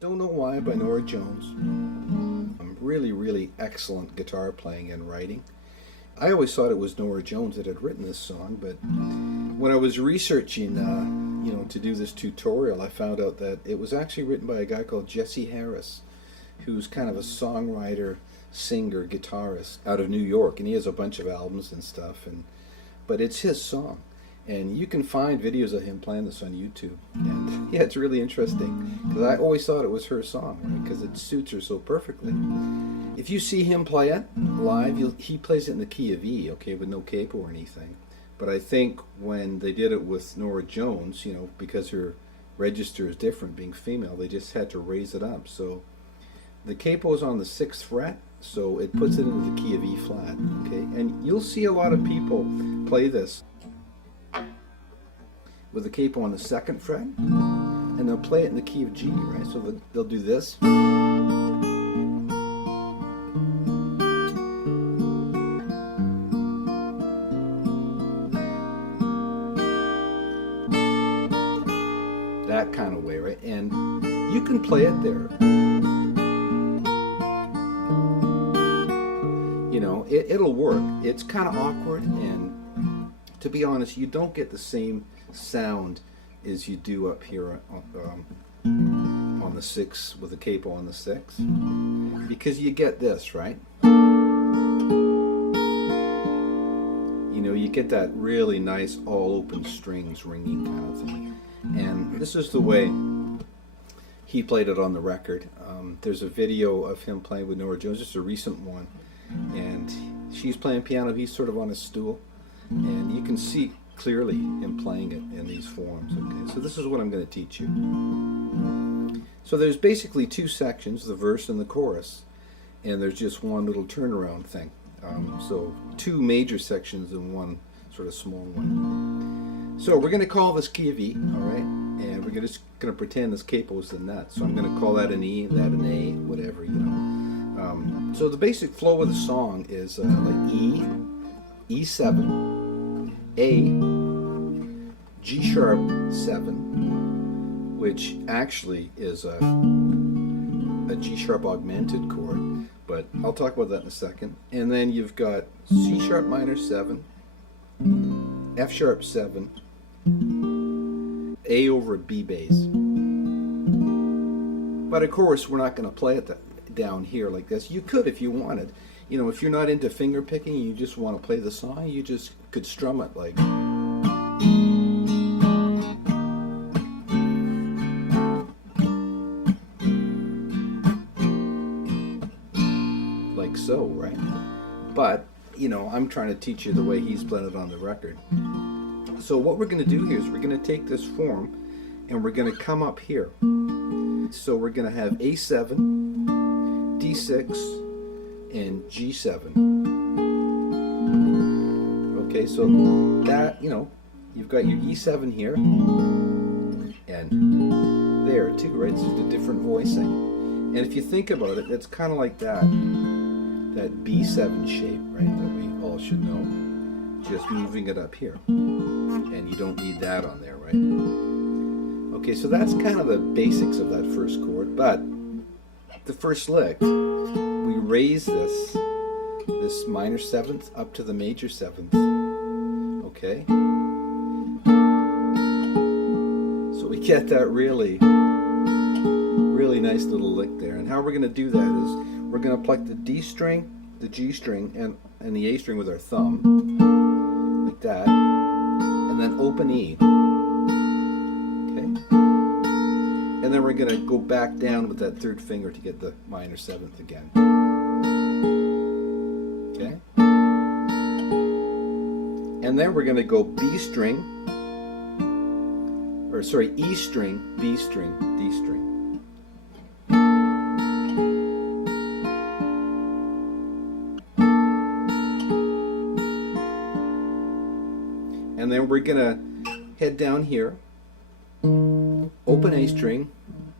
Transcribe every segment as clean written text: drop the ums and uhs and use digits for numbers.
Don't Know Why by Norah Jones. Really, really excellent guitar playing and writing. I always thought it was Norah Jones that had written this song, but when I was researching, to do this tutorial, I found out that it was actually written by a guy called Jesse Harris, who's kind of a songwriter, singer, guitarist out of New York, and he has a bunch of albums and stuff. But it's his song. And you can find videos of him playing this on YouTube. And yeah, it's really interesting because I always thought it was her song, right? Because it suits her so perfectly. If you see him play it live, he plays it in the key of E, okay, with no capo or anything. But I think when they did it with Norah Jones, because her register is different, being female, they just had to raise it up. So the capo is on the 6th fret, so it puts it into the key of E flat, okay? And you'll see a lot of people play this with the capo on the 2nd fret, and they'll play it in the key of G, right? So they'll do this. That kind of way, right? And you can play it there. It'll work. It's kind of awkward, and to be honest, you don't get the same sound as you do up here on the 6 with the capo on the 6, because you get this, right? You get that really nice all open strings ringing kind of thing, and this is the way he played it on the record. There's a video of him playing with Norah Jones, just a recent one, and she's playing piano, he's sort of on a stool, and you can see clearly him playing it in these forms. Okay, so this is what I'm going to teach you. So there's basically 2 sections, the verse and the chorus, and there's just one little turnaround thing. So 2 major sections and one sort of small one. So we're going to call this key of E, all right, and we're just going to pretend this capo is the nut. So I'm going to call that an E, that an A, whatever, So the basic flow of the song is like E, E7, A, G sharp 7, which actually is a G sharp augmented chord, but I'll talk about that in a second. And then you've got C sharp minor 7, F sharp 7, A over B bass. But of course, we're not going to play it down here like this. You could if you wanted. If you're not into finger picking, you just want to play the song, you just could strum it like so, right? But, I'm trying to teach you the way he's playing it on the record. So what we're going to do here is we're going to take this form and we're going to come up here. So we're going to have A7, D6, and G7. Okay, so that, you've got your E7 here, and there too, right? This is the different voicing. And if you think about it, it's kind of like that B7 shape, right, that we all should know. Just moving it up here. And you don't need that on there, right? Okay, so that's kind of the basics of that first chord, but the first lick, we raise this minor 7th up to the major 7th, okay? So we get that really, really nice little lick there. And how we're going to do that is we're going to pluck the D string, the G string, and the A string with our thumb, like that, and then open E. And then we're going to go back down with that 3rd finger to get the minor 7th again. Okay? And then we're going to go B string, or sorry, E string, B string, D string. And then we're going to head down here, open A string,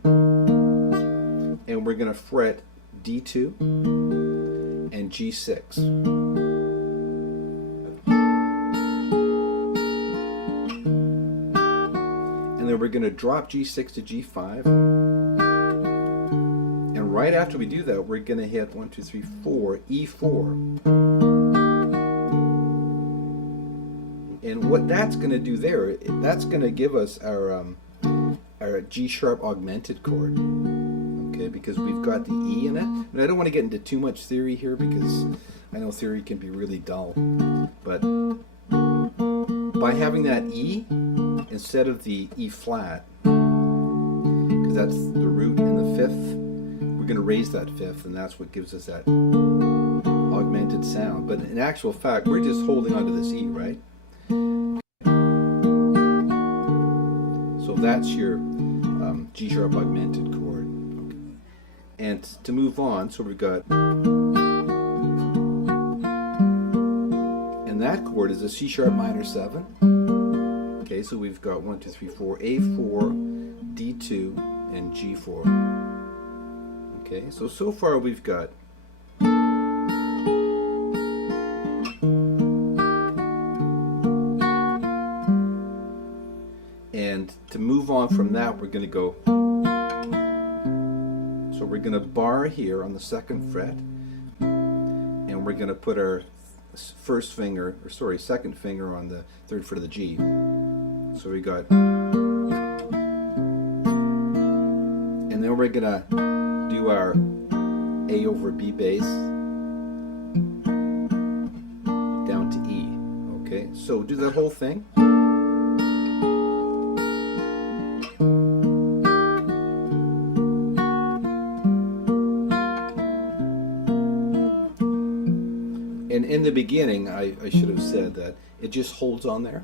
and we're going to fret D2 and G6. And then we're going to drop G6 to G5, right after we do that, we're going to hit 1, 2, 3, 4, E4. And what that's going to do there, that's going to give us our G sharp augmented chord. Okay, because we've got the E in it. And I don't want to get into too much theory here because I know theory can be really dull. But by having that E instead of the E flat, because that's the root in the fifth, we're going to raise that fifth, and that's what gives us that augmented sound. But in actual fact, we're just holding onto this E, right? So that's your G sharp augmented chord. Okay. And to move on, so we've got, and that chord is a C sharp minor 7. Okay, so we've got 1, 2, 3, 4, A4, D2, and G4. Okay, so far we've got and to move on from that, we're going to go, so we're going to bar here on the 2nd fret, and we're going to put our second finger on the 3rd fret of the G. So we got, and then we're going to do our A over B bass down to E. Okay, so do the whole thing. And in the beginning, I should have said that it just holds on there.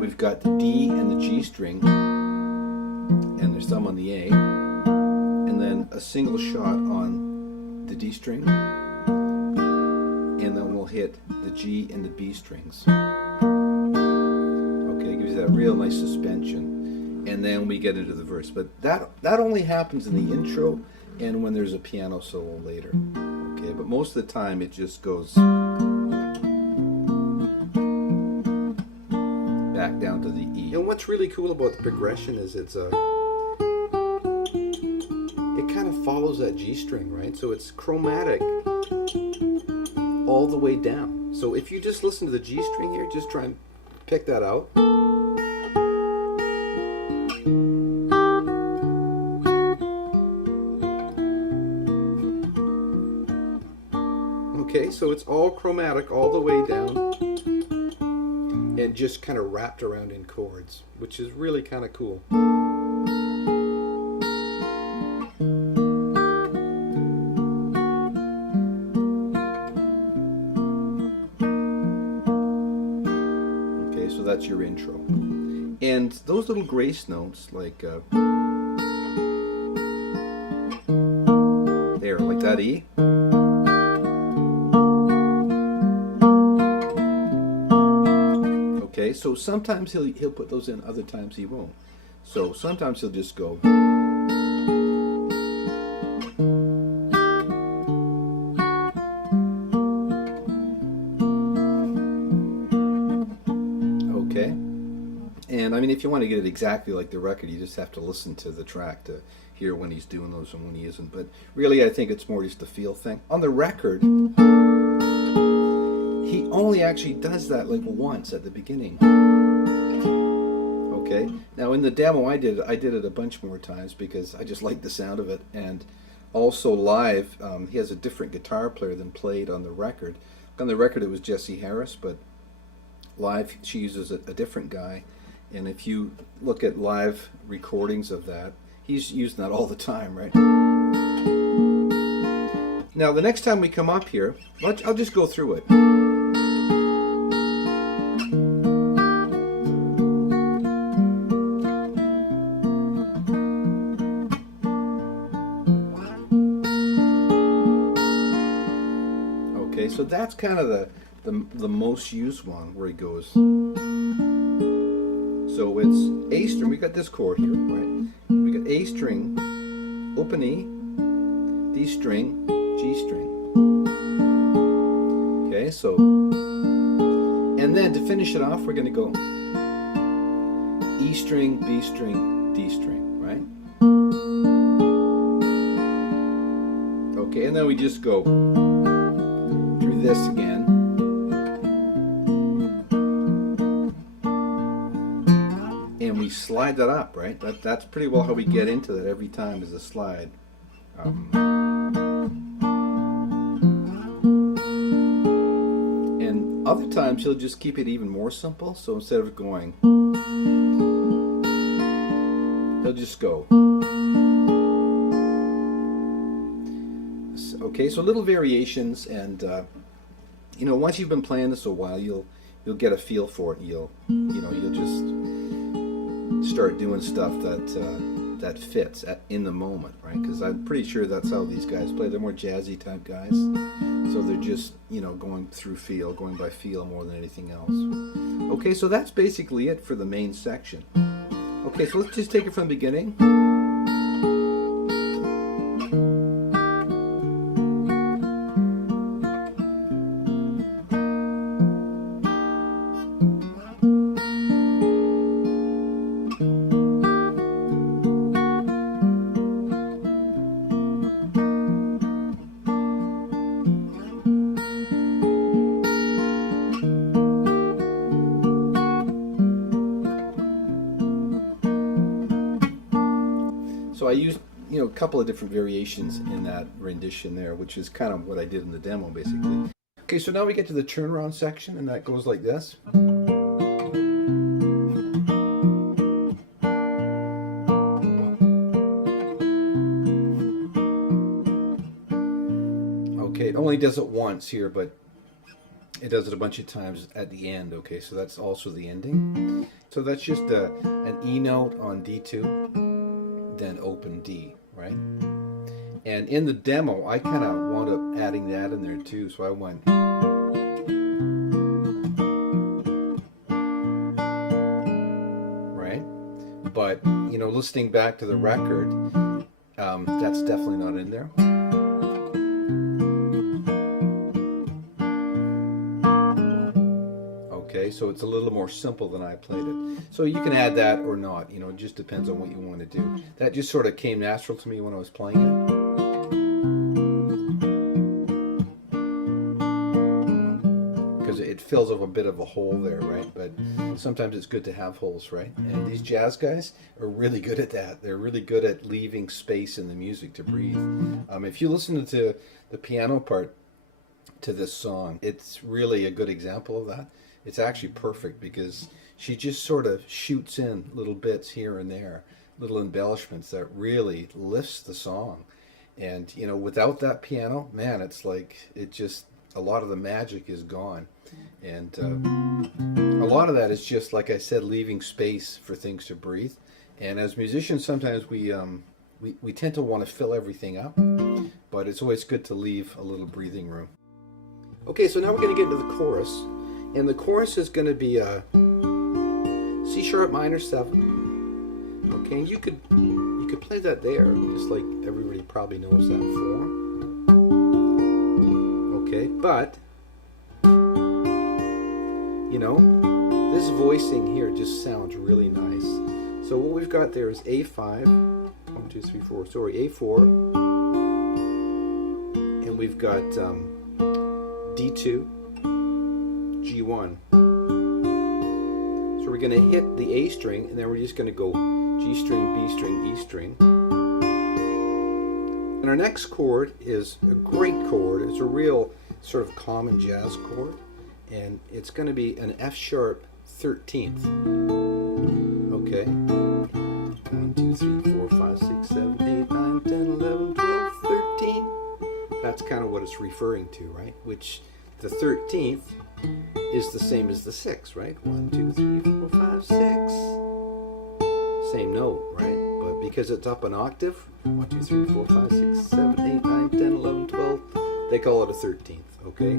We've got the D and the G string, and there's some on the A, and then a single shot on the D string, and then we'll hit the G and the B strings. Okay, it gives you that real nice suspension, and then we get into the verse. But that only happens in the intro and when there's a piano solo later. Okay, but most of the time it just goes back down to the E. And what's really cool about the progression is it kind of follows that G string, right? So it's chromatic all the way down. So if you just listen to the G string here, just try and pick that out. Okay, so it's all chromatic all the way down and just kind of wrapped around in chords, which is really kind of cool. Okay, so that's your intro. And those little grace notes, like there, like that E. Okay, so sometimes he'll put those in, other times he won't. So sometimes he'll just go. Okay, and I mean, if you want to get it exactly like the record, you just have to listen to the track to hear when he's doing those and when he isn't. But really, I think it's more just a feel thing. On the record, he only actually does that like once at the beginning. Okay, now in the demo I did it a bunch more times because I just liked the sound of it, and also live he has a different guitar player than played on the record. On the record it was Jessie Harris, but live she uses a different guy, and if you look at live recordings of that, he's using that all the time, right? Now the next time we come up here, I'll just go through it. Okay, so that's kind of the most used one where he goes. So it's A string. We got this chord here, right? We got A string, open E, D string, G string. Okay, so, and then to finish it off, we're going to go E string, B string, D string, right? Okay, and then we just go through this again. And we slide that up, right? That's pretty well how we get into that every time is a slide. And other times he'll just keep it even more simple. So instead of going, he'll just go. Okay, so little variations, and you know, once you've been playing this a while, you'll get a feel for it. You'll just start doing stuff that fits in the moment, right? Because I'm pretty sure that's how these guys play. They're more jazzy type guys, so they're just, you know, going by feel more than anything else. Okay, so that's basically it for the main section. Okay, so let's just take it from the beginning. So I used, you know, a couple of different variations in that rendition there, which is kind of what I did in the demo, basically. Okay, so now we get to the turnaround section, and that goes like this. Okay, it only does it once here, but it does it a bunch of times at the end. Okay, so that's also the ending. So that's just an E note on D2. Then open D, right? And in the demo, I kind of wound up adding that in there too. So I went, right? But, you know, listening back to the record, that's definitely not in there. Okay, so it's a little more simple than I played it. So you can add that or not, you know, it just depends on what you want to do. That just sort of came natural to me when I was playing it. Because it fills up a bit of a hole there, right? But sometimes it's good to have holes, right? And these jazz guys are really good at that. They're really good at leaving space in the music to breathe. If you listen to the piano part to this song, it's really a good example of that. It's actually perfect because she just sort of shoots in little bits here and there, little embellishments that really lifts the song. And, you know, without that piano, man, it's like, it just, a lot of the magic is gone. And a lot of that is just, like I said, leaving space for things to breathe. And as musicians, sometimes we tend to want to fill everything up, but it's always good to leave a little breathing room. Okay, so now we're going to get into the chorus. And the chorus is going to be a C sharp minor 7. Okay, and you could play that there, just like everybody probably knows that form. Okay, but you know, this voicing here just sounds really nice. So what we've got there is A5, 1, 2, 3, 4. Sorry, A4, and we've got D2. G1. So we're going to hit the A string, and then we're just going to go G string, B string, E string. And our next chord is a great chord. It's a real sort of common jazz chord, and it's going to be an F sharp 13th. Okay. 1, 2, 3, 4, 5, 6, 7, 8, 9, 10, 11, 12, 13. That's kind of what it's referring to, right? Which the 13th is the same as the 6, right? 1, 2, 3, 4, 5, 6. Same note, right? But because it's up an octave, 1, 2, 3, 4, 5, 6, 7, 8, 9, 10, 11, 12, they call it a 13th, okay?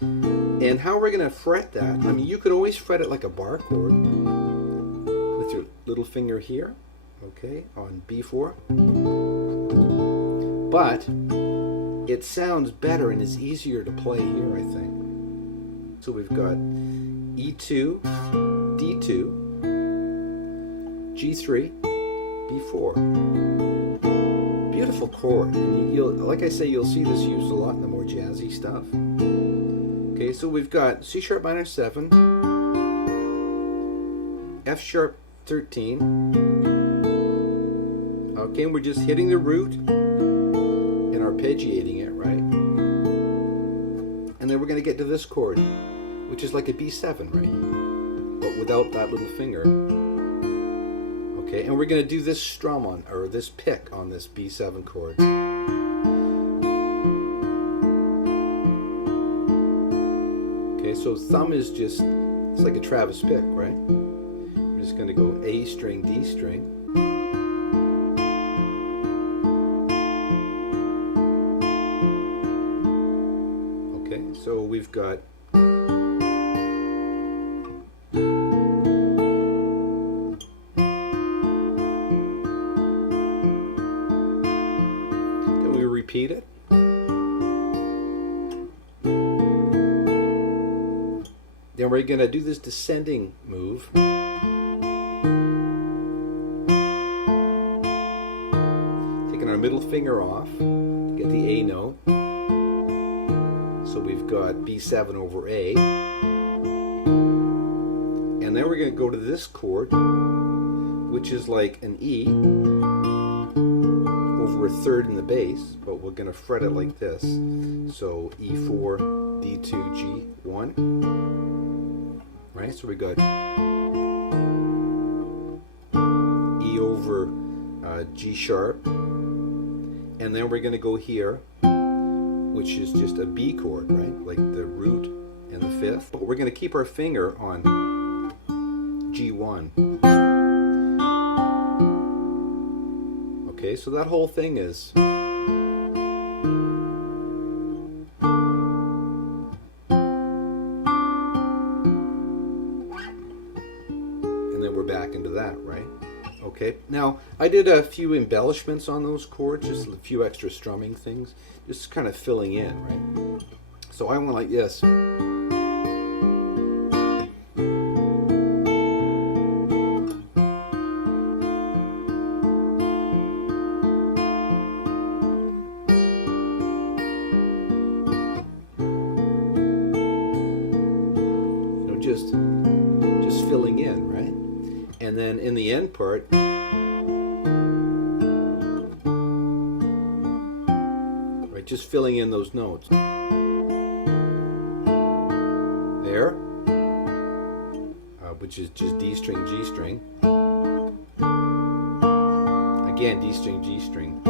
And how we're going to fret that, I mean, you could always fret it like a bar chord with your little finger here, okay, on B4. But it sounds better and is easier to play here, I think. So we've got E2, D2, G3, B4. Beautiful chord. And you'll, like I say, you'll see this used a lot in the more jazzy stuff. Okay, so we've got C sharp minor 7, F sharp 13. Okay, and we're just hitting the root and arpeggiating it, right? And then we're going to get to this chord, which is like a B7, right? But without that little finger. Okay, and we're going to do this strum on, or this pick on this B7 chord. Okay, so thumb is just, it's like a Travis pick, right? We're just going to go A string, D string. Okay, so we've got repeat it. Then we're going to do this descending move. Taking our middle finger off to get the A note. So we've got B7 over A. And then we're going to go to this chord, which is like an E over a third in the bass, but we're going to fret it like this. So E4, D2, G1. Right, so we got E over G sharp, and then we're going to go here, which is just a B chord, right, like the root and the fifth, but we're going to keep our finger on G1. Okay, so that whole thing is and then we're back into that, right? Okay, now I did a few embellishments on those chords, just a few extra strumming things, just kind of filling in, right? So I went like this. Just filling in, right? And then in the end part, right, just filling in those notes. There, which is just D string, G string. Again, D string, G string.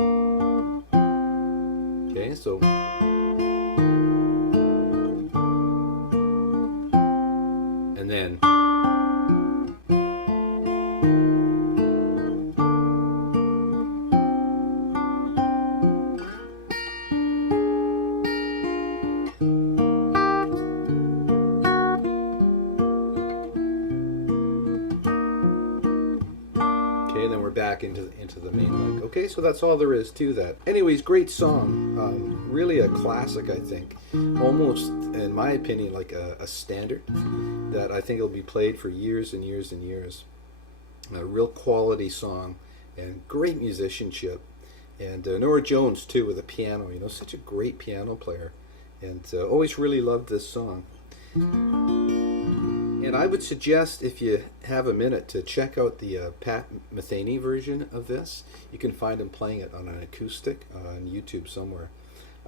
Okay, so and then then we're back into the main lick. Okay, so that's all there is to that. Anyways, great song. Really a classic, I think. Almost, in my opinion, like a standard that I think will be played for years and years and years. A real quality song and great musicianship. And Norah Jones, too, with a piano. You know, such a great piano player. And always really loved this song. And I would suggest, if you have a minute, to check out the Pat Metheny version of this. You can find him playing it on an acoustic on YouTube somewhere.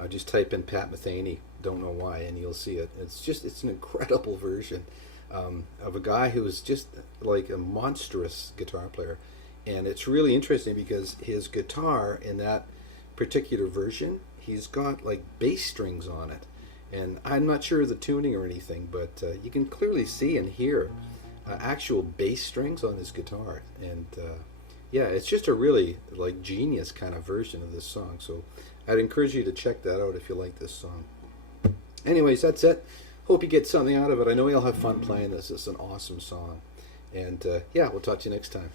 Just type in Pat Metheny, don't know why, and you'll see it. It's an incredible version of a guy who is just like a monstrous guitar player. And it's really interesting because his guitar in that particular version, he's got like bass strings on it. And I'm not sure of the tuning or anything, but you can clearly see and hear actual bass strings on his guitar. And yeah, it's just a really like genius kind of version of this song. So I'd encourage you to check that out if you like this song. Anyways, that's it. Hope you get something out of it. I know you'll have fun playing this. It's an awesome song. And yeah, we'll talk to you next time.